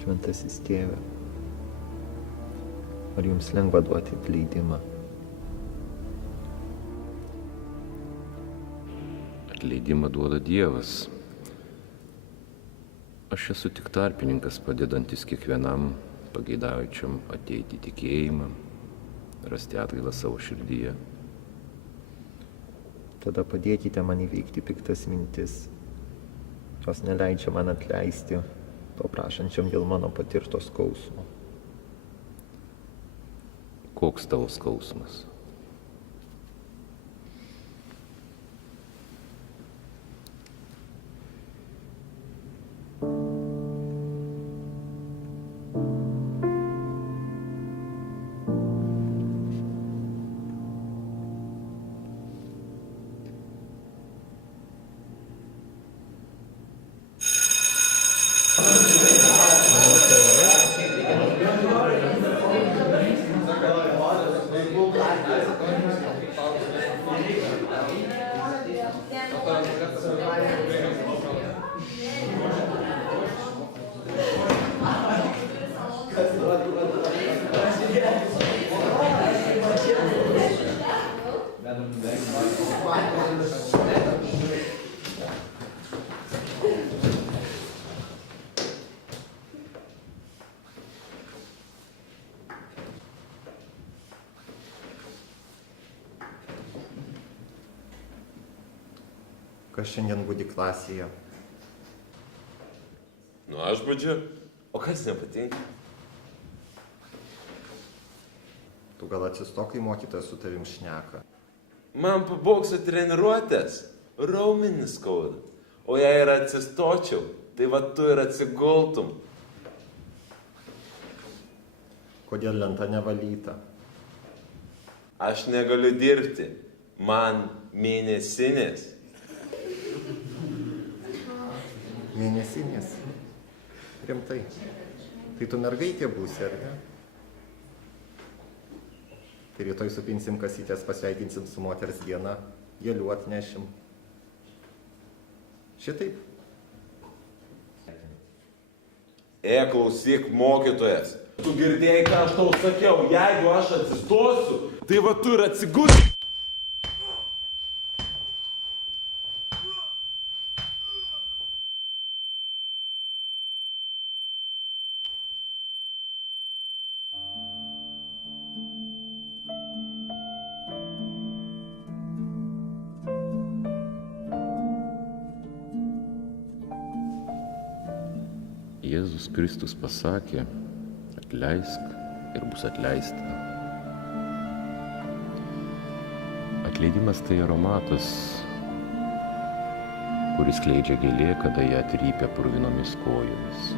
Šventasis Tėve, ar jums lengva duoti atleidimą? Atleidimą duoda Dievas. Aš esu tik tarpininkas, padedantis kiekvienam pageidaujančiam ateiti į tikėjimą, rasti atgailą savo širdyje. Tada padėkite man įveikti piktas mintis. Jos neleidžia man atleisti to prašančiam dėl mano patirto skausmo. Koks tavo skausmas? Kas šiandien budi klasėje? Aš budžiu. O kas nepatinka? Tu gal atsistok, kai mokytojas su tavim šneka. Man po bokso treniruotės raumenis skauda. O jei ir atsistočiau, tai va tu ir atsigultum. Kodėl lenta nevalyta? Aš negaliu dirbti. Man mėnesinės. Mėnesinės. Rimtai. Tai tu mergaitė būsi, ar ne? Tai rytoj supinsim kasytės, pasveikinsim su moters diena, gėlių atnešim. Šitaip? Klausyk, mokytojas. Tu girdėjai, ką aš tau sakiau. Jeigu aš atsistosiu, tai va tu ir atsigulsi. Jėzus Kristus pasakė, atleisk ir bus atleista. Atleidimas tai aromatas, kuris skleidžia gėlė, kada ją trypia purvinomis kojomis.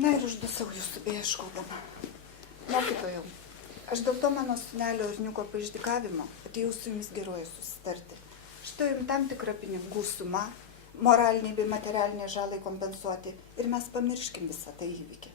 Na ir uždusau jūsų beieškodama. Mokytojau, aš dėl to mano sūnelio Arniuko paišdykavimo atėjau su jumis geruoju susitarti. Štai jums tam tikra pinigų suma, moraliniai bei materialiniai žalai kompensuoti ir mes pamirškim visą tą įvykį.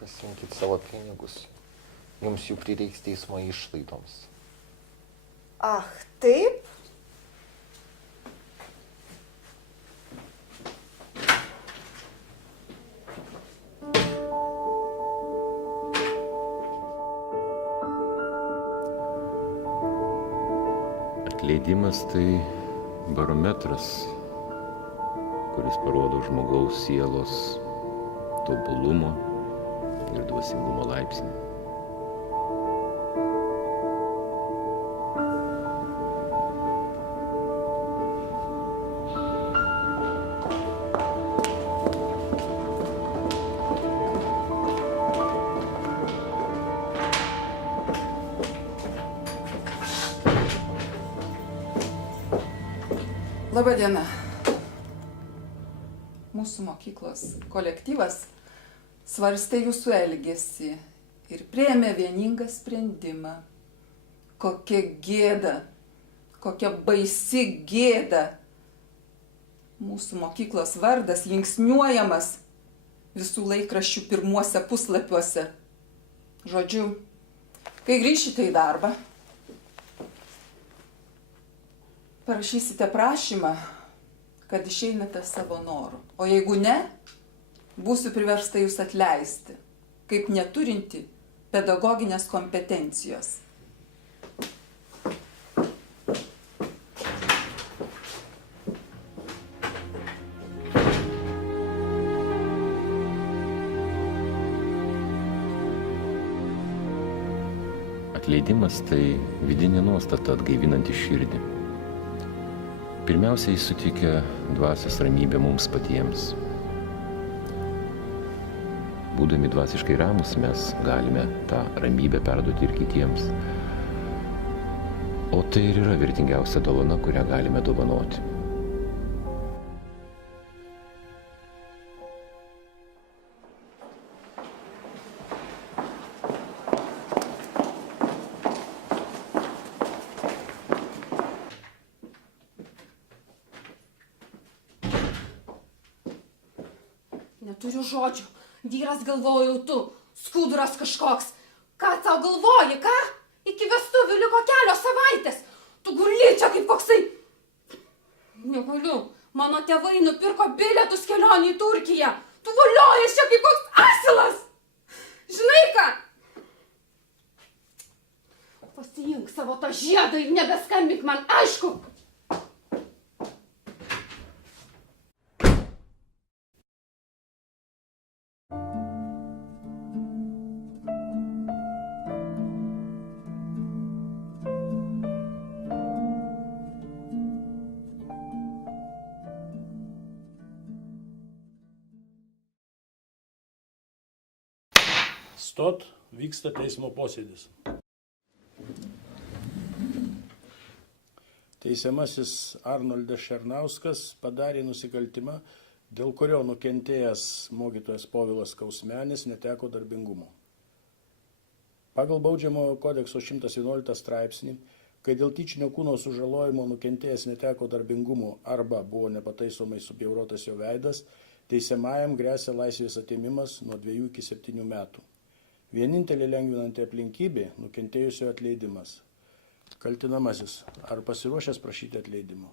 Pasiimkit savo pinigus. Jums jų prireiks teismo išlaidoms. Ach, taip? Atleidimas tai barometras, kuris parodo žmogaus sielos tobulumo ir dvasingumo laipsnį. Labadiena. Mūsų mokyklos kolektyvas svarstė jūsų elgesį ir priėmė vieningą sprendimą. Kokia gėda, kokia baisi gėda. Mūsų mokyklos vardas linksniuojamas visų laikraščių pirmuose puslapiuose. Žodžiu, kai grįšite į darbą, parašysite prašymą, kad išeinate savo noru. O jeigu ne, būsiu priversta jūs atleisti, kaip neturinti pedagoginės kompetencijos. Atleidimas tai vidinė nuostata atgaivinanti širdį. Pirmiausia, jis suteikia dvasios ramybę mums patiems. Būdami dvasiškai ramus, mes galime tą ramybę perduoti ir kitiems. O tai ir yra vertingiausia dovana, kurią galime dovanoti. Neturiu žodžių. Vyras galvojau tu, skuduras kažkoks. Ką tau galvoji, ką? Iki vestuvių liko kelios savaitės. Tu guli čia kaip koksai... Negaliu. Mano tėvai nupirko bilietus kelionį į Turkiją. Tu voliojies čia kaip koks asilas. Žinai ką? Pasiimk savo tą žiedą ir nebeskambink man, aišku. Stot, vyksta teismo posėdis. Teisiamasis Arnoldas Šernauskas padarė nusikaltimą, dėl kurio nukentėjęs mokytojas Povilas Kausmenis neteko darbingumo. Pagal Baudžiamojo kodekso 111 straipsnį, kai dėl tyčinio kūno sužalojimo nukentėjęs neteko darbingumo arba buvo nepataisomai subjaurotas jo veidas, teisiamajam gresia laisvės atėmimas nuo 2 iki 7 metų. Vienintelė lengvinanti aplinkybė – nukentėjusio atleidimas. Kaltinamasis, ar pasiruošęs prašyti atleidimo?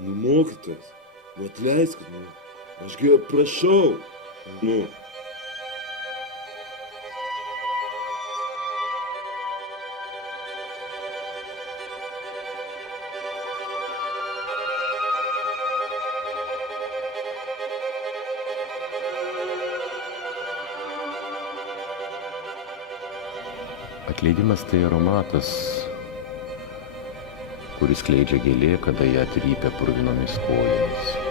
Nu, mokytojas, nu atleiskit, nu, ašgi prašau, nu. Atleidimas tai aromatas, kuris skleidžia gėlė, kada ją trypia purvinomis kojomis.